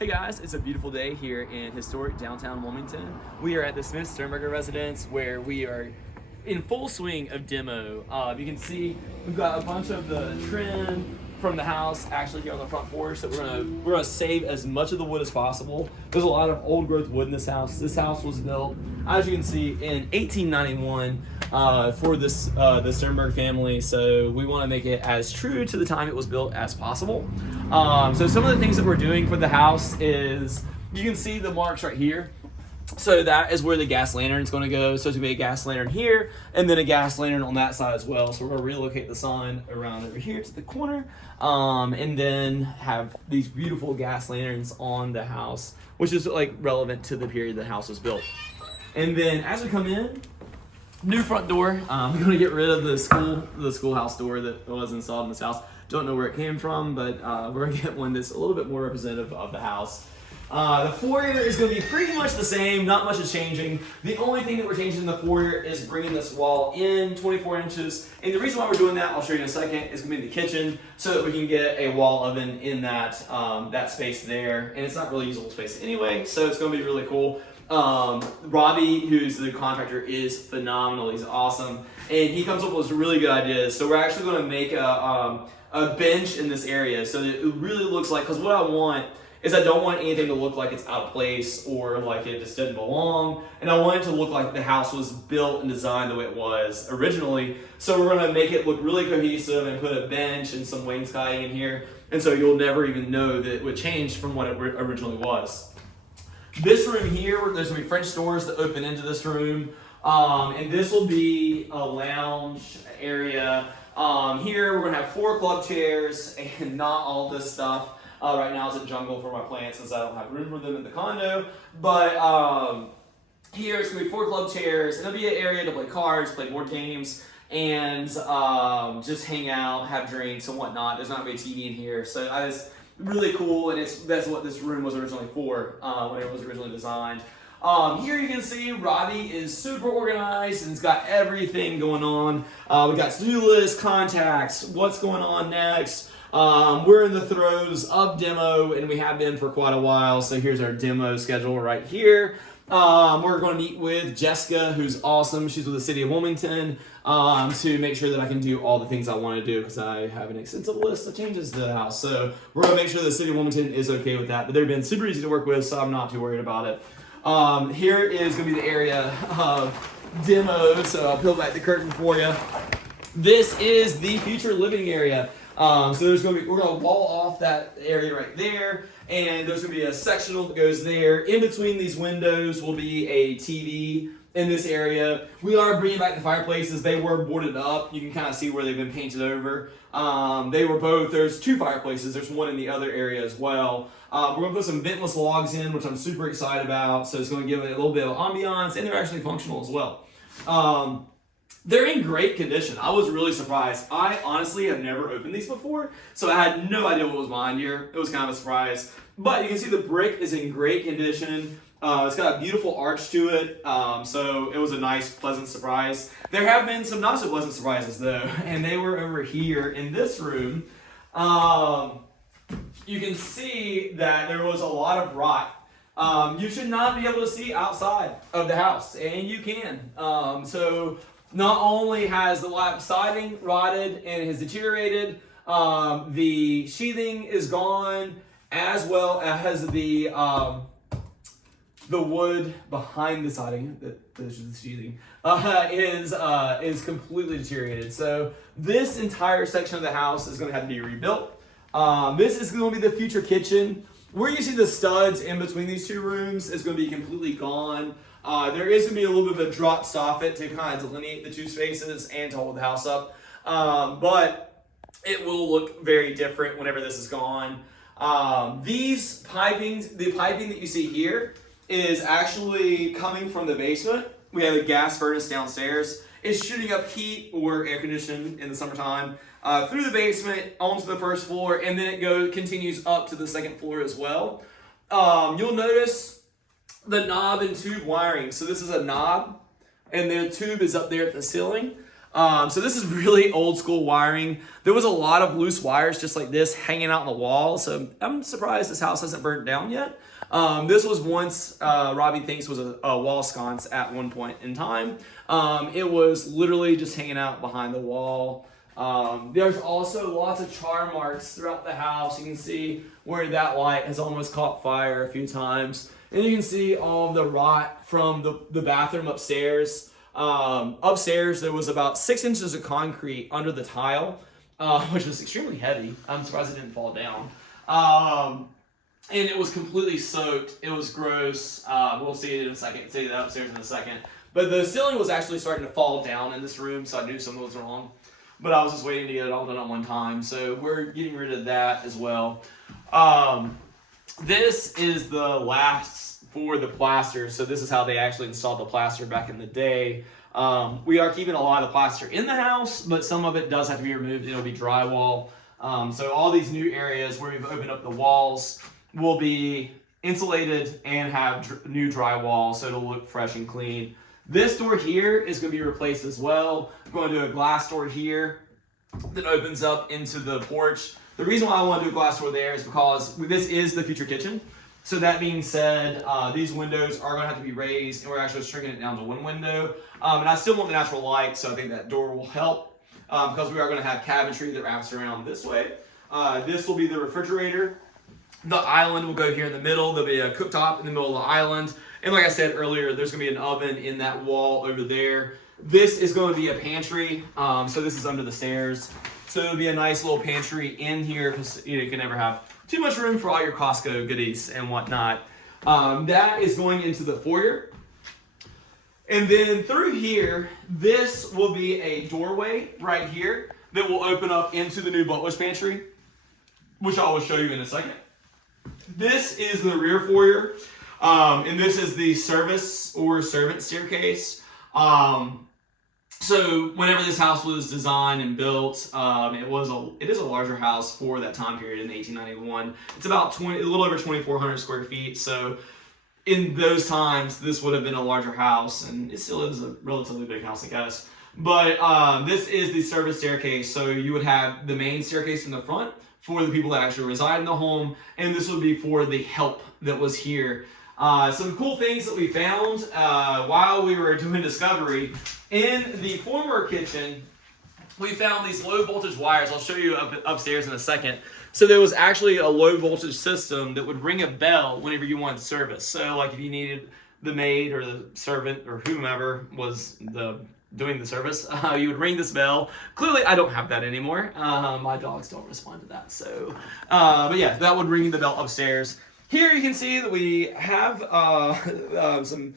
Hey guys, it's a beautiful day here in historic downtown Wilmington. We are at the Smith Sternberger residence where we are in full swing of demo. You can see we've got a bunch of the trim from the house actually here on the front porch, so we're gonna save as much of the wood as possible. There's a lot of old growth wood in this house. This house was built, as you can see, in 1891 for this the Sternberg family. So we want to make it as true to the time it was built as possible. So some of the things that we're doing for the house is, you can see the marks right here. So that is where the gas lantern is going to go. So it's going to be a gas lantern here, and then a gas lantern on that side as well. So we're going to relocate the sign around over here to the corner, and then have these beautiful gas lanterns on the house, which is like relevant to the period the house was built. And then as we come in, new front door. I'm going to get rid of the schoolhouse door that was installed in this house. Don't know where it came from, but we're going to get one that's a little bit more representative of the house. The foyer is going to be pretty much the same. Not much is changing. The only thing that we're changing in the foyer is bringing this wall in 24 inches. And the reason why we're doing that, I'll show you in a second, is going to be the kitchen, so that we can get a wall oven in that that space there. And it's not really usable space anyway, so it's going to be really cool. Robbie, who's the contractor, is phenomenal. He's awesome, and he comes up with really good ideas. So we're actually going to make a bench in this area, so that it really looks like, because what I want is I don't want anything to look like it's out of place or like it just didn't belong. And I want it to look like the house was built and designed the way it was originally. So we're gonna make it look really cohesive and put a bench and some wainscoting in here. And so you'll never even know that it would change from what it originally was. This room here, there's gonna be French doors that open into this room. And this will be a lounge area. Here we're gonna have 4 club chairs and not all this stuff. Right now it's a jungle for my plants since I don't have room for them in the condo. But here it's going to be 4 club chairs, and there'll be an area to play cards, play board games, and just hang out, have drinks and whatnot. There's not going to be a TV in here. So it's really cool, and that's what this room was originally for when it was originally designed. Here you can see Robbie is super organized and it's got everything going on. We got to-do lists, contacts, what's going on next. We're in the throes of demo, and we have been for quite a while. So here's our demo schedule right here. We're going to meet with Jessica, who's awesome. She's with the city of Wilmington, to make sure that I can do all the things I want to do, because I have an extensive list of changes to the house. So we're going to make sure the city of Wilmington is okay with that. But they've been super easy to work with, so I'm not too worried about it. Here is going to be the area of demo. So I'll peel back the curtain for you. This is the future living area. So we're going to wall off that area right there, and there's going to be a sectional that goes there. In between these windows will be a TV in this area. We are bringing back the fireplaces. They were boarded up. You can kind of see where they've been painted over. There's 2 fireplaces. There's one in the other area as well. We're going to put some ventless logs in, which I'm super excited about. So it's going to give it a little bit of ambiance, and they're actually functional as well. They're in great condition. I was really surprised. I honestly have never opened these before, so I had no idea what was behind here. It was kind of a surprise. But you can see the brick is in great condition. It's got a beautiful arch to it, so it was a nice, pleasant surprise. There have been some not so pleasant surprises, though, and they were over here in this room. You can see that there was a lot of rot. You should not be able to see outside of the house, and you can. So not only has the siding rotted and has deteriorated, the sheathing is gone, as well as the wood behind the siding, the sheathing, is completely deteriorated. So this entire section of the house is going to have to be rebuilt. This is going to be the future kitchen. Where you see the studs in between these 2 rooms is going to be completely gone. There is going to be a little bit of a drop soffit to kind of delineate the 2 spaces and to hold the house up. But it will look very different whenever this is gone. The piping that you see here is actually coming from the basement. We have a gas furnace downstairs. It's shooting up heat or air conditioning in the summertime through the basement onto the first floor, and then it continues up to the second floor as well. You'll notice the knob and tube wiring. So this is a knob, and the tube is up there at the ceiling. So this is really old school wiring. There was a lot of loose wires just like this hanging out on the wall. So I'm surprised this house hasn't burnt down yet. This was once, Robbie thinks, was a wall sconce at one point in time. It was literally just hanging out behind the wall. There's also lots of char marks throughout the house. You can see where that light has almost caught fire a few times. And you can see all of the rot from the bathroom upstairs. Upstairs, there was about 6 inches of concrete under the tile, which was extremely heavy. I'm surprised it didn't fall down. And it was completely soaked. It was gross. We'll see it in a second. See that upstairs in a second. But the ceiling was actually starting to fall down in this room, so I knew something was wrong. But I was just waiting to get it all done at one time. So we're getting rid of that as well. This is the last for the plaster. So this is how they actually installed the plaster back in the day. We are keeping a lot of the plaster in the house, but some of it does have to be removed. It'll be drywall. So all these new areas where we've opened up the walls will be insulated and have new drywall, so it'll look fresh and clean. This door here is going to be replaced as well. I'm going to do a glass door here that opens up into the porch. The reason why I want to do a glass door there is because this is the future kitchen. So that being said, these windows are going to have to be raised, and we're actually shrinking it down to one window. And I still want the natural light, so I think that door will help because we are going to have cabinetry that wraps around this way. This will be the refrigerator. The island will go here in the middle. There'll be a cooktop in the middle of the island. And like I said earlier, there's going to be an oven in that wall over there. This is going to be a pantry. So this is under the stairs. So it'll be a nice little pantry in here because you can never have too much room for all your Costco goodies and whatnot. That is going into the foyer. And then through here, this will be a doorway right here that will open up into the new butler's pantry, which I will show you in a second. This is the rear foyer, and this is the service or servant staircase. So whenever this house was designed and built, it is a larger house for that time period in 1891. It's about a little over 2,400 square feet. So in those times, this would have been a larger house, and it still is a relatively big house, I guess. But this is the service staircase. So you would have the main staircase in the front for the people that actually reside in the home, and this would be for the help that was here. Some cool things that we found while we were doing discovery. In the former kitchen, we found these low voltage wires. I'll show you upstairs in a second. So there was actually a low voltage system that would ring a bell whenever you wanted service. So like if you needed the maid or the servant or whomever was doing the service, you would ring this bell. Clearly, I don't have that anymore. My dogs don't respond to that. So, but yeah, that would ring the bell upstairs. Here you can see that we have some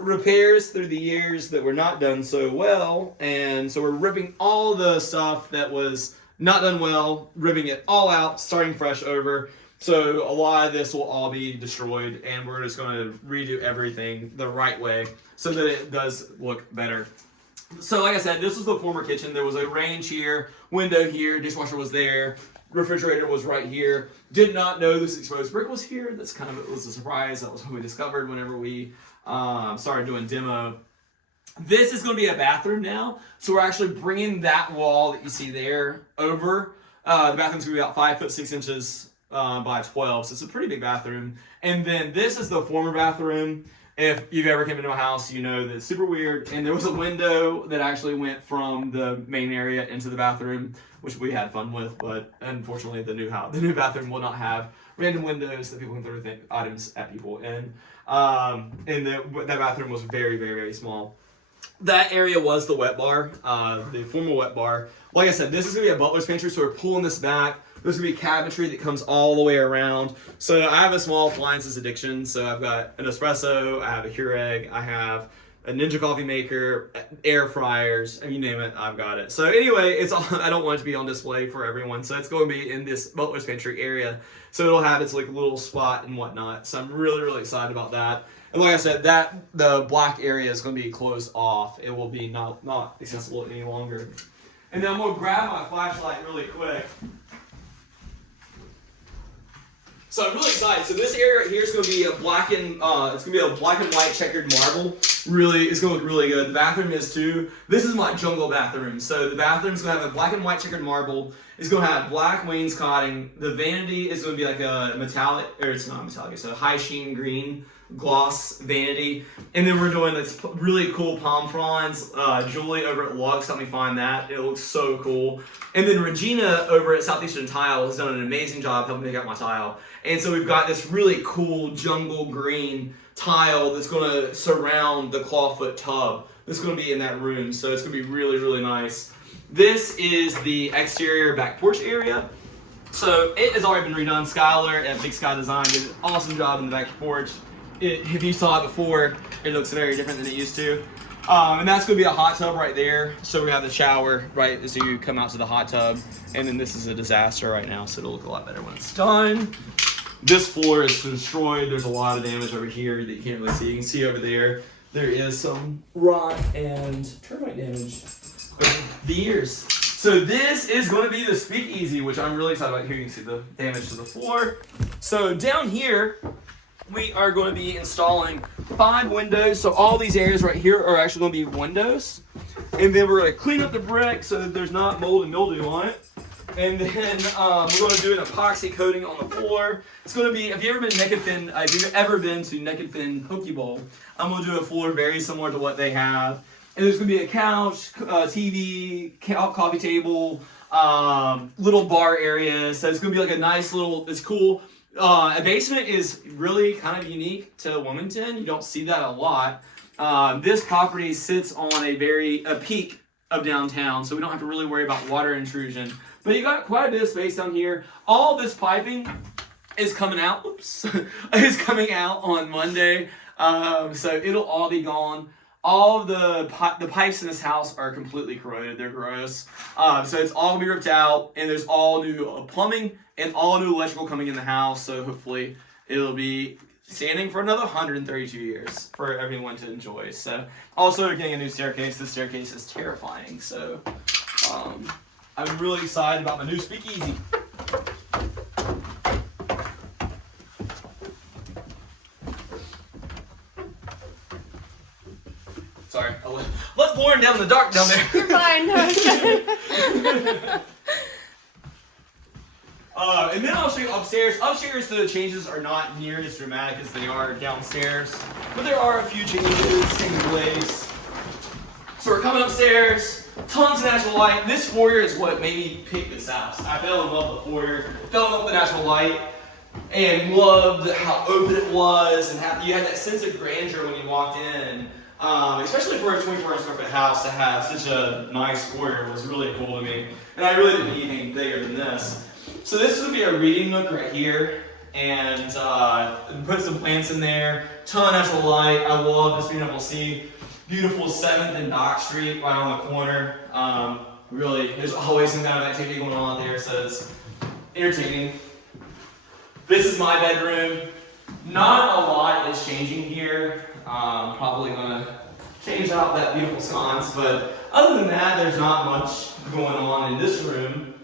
repairs through the years that were not done so well, and so we're ripping all the stuff that was not done well, ripping it all out, starting fresh over. So a lot of this will all be destroyed, and we're just going to redo everything the right way so that it does look better. So like I said, this was the former kitchen. There was a range here, window here, dishwasher was there, refrigerator was right here. Did not know this exposed brick was here. That's kind of, it was a surprise. That was what we discovered whenever we started doing demo. This is going to be a bathroom now. So we're actually bringing that wall that you see there over. The bathroom's going to be about 5'6" by 12. So it's a pretty big bathroom. And then this is the former bathroom. If you've ever come into my house, you know that it's super weird. And there was a window that actually went from the main area into the bathroom, which we had fun with. But unfortunately, the new bathroom will not have random windows that people can throw items at people in. And that bathroom was very, very, very small. That area was the wet bar, the former wet bar. Like I said, this is going to be a butler's pantry, so we're pulling this back. There's going to be cabinetry that comes all the way around. So I have a small appliances addiction. So I've got an espresso, I have a Keurig, I have a Ninja coffee maker, air fryers, and you name it, I've got it. So anyway, it's all, I don't want it to be on display for everyone. So it's going to be in this butler's pantry area. So it'll have its like little spot and whatnot. So I'm really, really excited about that. And like I said, the black area is going to be closed off. It will be not accessible any longer. And then I'm going to grab my flashlight really quick. So I'm really excited. So this area right here is going to be a black and white checkered marble. Really, it's going to look really good. The bathroom is too. This is my jungle bathroom. So the bathroom's going to have a black and white checkered marble. It's going to have black wainscoting. The vanity is going to be like a metallic, or it's not metallic, it's a high sheen green gloss vanity. And then we're doing this really cool palm fronds. Julie over at Lux helped me find that. It looks so cool. And then Regina over at Southeastern Tile has done an amazing job helping me make out my tile. And so we've got this really cool jungle green tile that's going to surround the clawfoot tub that's going to be in that room. So it's going to be really, really nice. This is the exterior back porch area. So it has already been redone. Skylar at Big Sky Design did an awesome job in the back porch. If you saw it before, it looks very different than it used to. And that's going to be a hot tub right there. So we have the shower right as you come out to the hot tub. And then this is a disaster right now, so it'll look a lot better when it's done. This floor is destroyed. There's a lot of damage over here that you can't really see. You can see over there, there is some rot and termite damage over the years. So this is going to be the speakeasy, which I'm really excited about. Here you can see the damage to the floor. So down here, we are going to be installing 5 windows. So all these areas right here are actually going to be windows. And then we're going to clean up the brick so that there's not mold and mildew on it. And then we're going to do an epoxy coating on the floor. It's going to be, if you've ever been to Naked Fin Poke Bowl, I'm going to do a floor very similar to what they have. And there's going to be a couch, TV, coffee table, little bar area. So it's going to be like a nice little, it's cool. A basement is really kind of unique to Wilmington. You don't see that a lot. This property sits on a peak of downtown, so we don't have to really worry about water intrusion. But you got quite a bit of space down here. All this piping is coming out. Is coming out on Monday, so it'll all be gone. All of the pipes in this house are completely corroded. They're gross. So it's all gonna be ripped out, and there's all new plumbing and all new electrical coming in the house. So hopefully it'll be standing for another 132 years for everyone to enjoy. So also getting a new staircase. This staircase is terrifying. So I'm really excited about my new speakeasy. Sorry, let's blur down in the dark down there. You're fine. No, and then I'll show you upstairs. Upstairs, the changes are not near as dramatic as they are downstairs, but there are a few changes taking place. So we're coming upstairs, tons of natural light. This foyer is what made me pick this house. I fell in love with the foyer, fell in love with the natural light, and loved how open it was, and how you had that sense of grandeur when you walked in. Especially for a 24 square foot house to have such a nice foyer was really cool to me. And I really didn't need anything bigger than this. So this would be a reading nook right here, and put some plants in there, ton of natural light. I love just being able to see beautiful 7th and Dock Street right on the corner. Really, there's always some kind of activity going on there, so it's entertaining. This is my bedroom. Not a lot is changing here. Probably gonna change out that beautiful sconce, but other than that, there's not much going on in this room.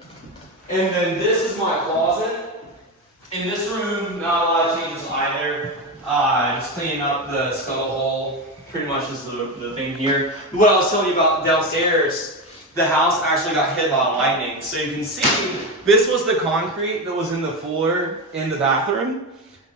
And then this is my closet. In this room, not a lot of changes either. Just cleaning up the scuttle hole, pretty much is the thing here. What I was telling you about downstairs, the house actually got hit by lightning. So you can see, this was the concrete that was in the floor in the bathroom.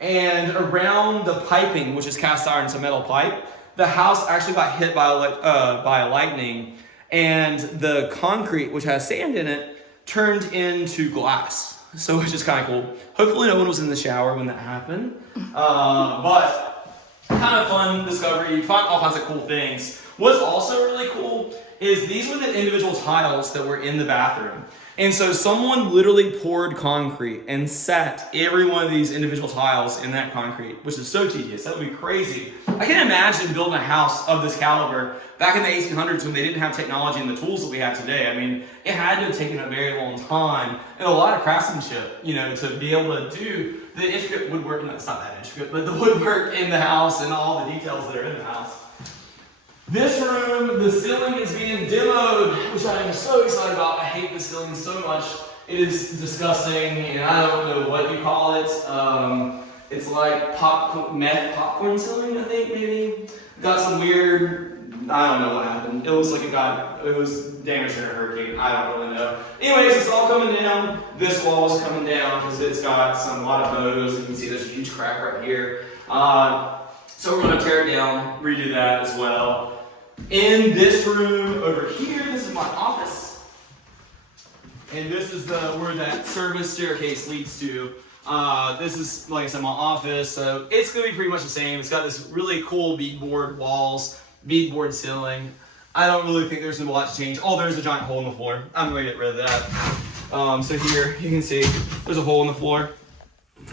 And around the piping, which is cast iron, so metal pipe, the house actually got hit by a lightning. And the concrete, which has sand in it, turned into glass, so which is kind of cool. Hopefully no one was in the shower when that happened, but kind of fun discovery. You find all kinds of cool things. What's also really cool is these were the individual tiles that were in the bathroom. And so someone literally poured concrete and set every one of these individual tiles in that concrete, which is so tedious. That would be crazy. I can't imagine building a house of this caliber back in the 1800s when they didn't have technology and the tools that we have today. I mean, it had to have taken a very long time and a lot of craftsmanship, to be able to do the intricate woodwork. No, it's not that intricate, but the woodwork in the house and all the details that are in the house. This room, the ceiling is being demoed, which I am so excited about. I hate the ceiling so much. It is disgusting, and I don't know what you call it. It's like meth popcorn ceiling, I think, maybe. Got some weird, I don't know what happened. It looks like it was damaged in a hurricane. I don't really know. Anyways, it's all coming down. This wall is coming down because it's got a lot of bows. You can see there's a huge crack right here. So we're gonna tear it down, redo that as well. In this room over here, this is my office. And this is where that service staircase leads to. This is, like I said, my office. So it's gonna be pretty much the same. It's got this really cool beadboard walls, beadboard ceiling. I don't really think there's a lot to change. Oh, there's a giant hole in the floor. I'm gonna get rid of that. So here, you can see there's a hole in the floor.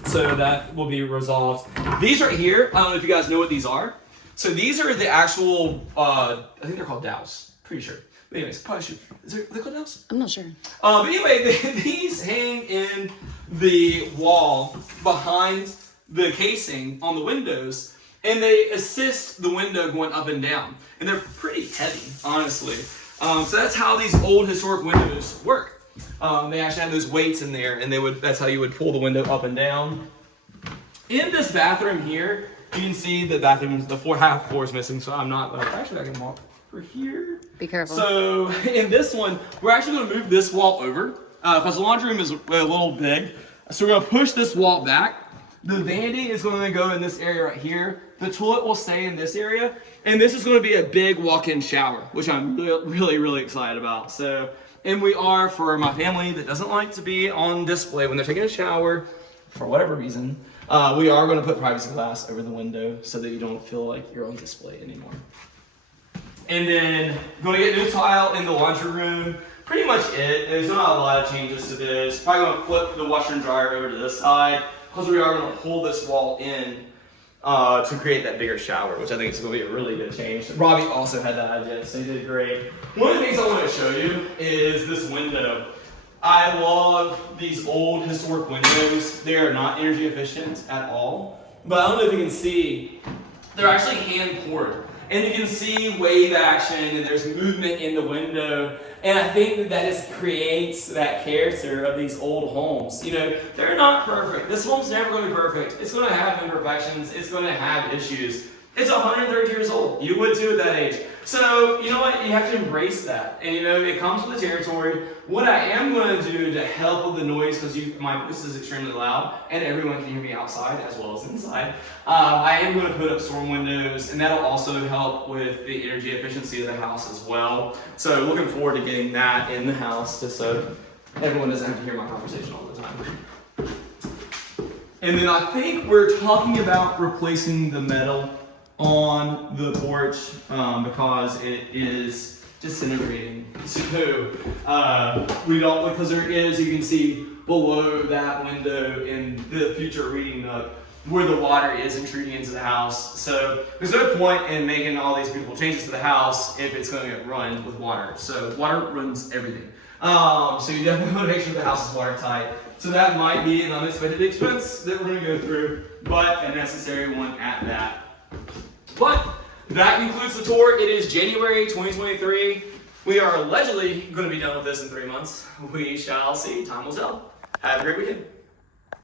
So that will be resolved. These right here, I don't know if you guys know what these are. So these are the actual, I think they're called dowels. Pretty sure. But anyways, probably should. Are they called dowels? I'm not sure. But anyway, these hang in the wall behind the casing on the windows, and they assist the window going up and down. And they're pretty heavy, honestly. So that's how these old historic windows work. They actually had those weights in there, and that's how you would pull the window up and down. In this bathroom here, you can see the bathroom, half floor is missing, so I'm not, actually I can walk over here. Be careful. So in this one, we're actually gonna move this wall over, because the laundry room is a little big. So we're gonna push this wall back. The vanity is gonna go in this area right here. The toilet will stay in this area, and this is gonna be a big walk-in shower, which I'm really, really excited about. So, and we are, for my family that doesn't like to be on display when they're taking a shower, for whatever reason, we are going to put privacy glass over the window so that you don't feel like you're on display anymore. And then going to get new tile in the laundry room. Pretty much it. There's not a lot of changes to this. Probably going to flip the washer and dryer over to this side because we are going to pull this wall in to create that bigger shower, which I think is going to be a really good change. Robbie also had that idea, so he did great. One of the things I want to show you is this window. I love these old historic windows. They are not energy efficient at all. But I don't know if you can see, they're actually hand poured. And you can see wave action and there's movement in the window. And I think that just creates that character of these old homes. You know, they're not perfect. This home's never going to be perfect. It's going to have imperfections. It's going to have issues. It's 130 years old. You would too at that age. So, you know what? You have to embrace that. And, you know, it comes with the territory. What I am going to do to help with the noise, because my voice is extremely loud, and everyone can hear me outside as well as inside, I am going to put up storm windows, and that'll also help with the energy efficiency of the house as well. So, looking forward to getting that in the house, just so everyone doesn't have to hear my conversation all the time. And then I think we're talking about replacing the metal on the porch because it is disintegrating. So we don't, because there is, you can see below that window in the future reading nook where the water is intruding into the house. So there's no point in making all these beautiful changes to the house if it's going to get ruined with water. So water runs everything. So you definitely want to make sure the house is watertight. So that might be an unexpected expense that we're going to go through, but a necessary one at that. But that concludes the tour. It is January 2023. We are allegedly going to be done with this in 3 months. We shall see. Time will tell. Have a great weekend.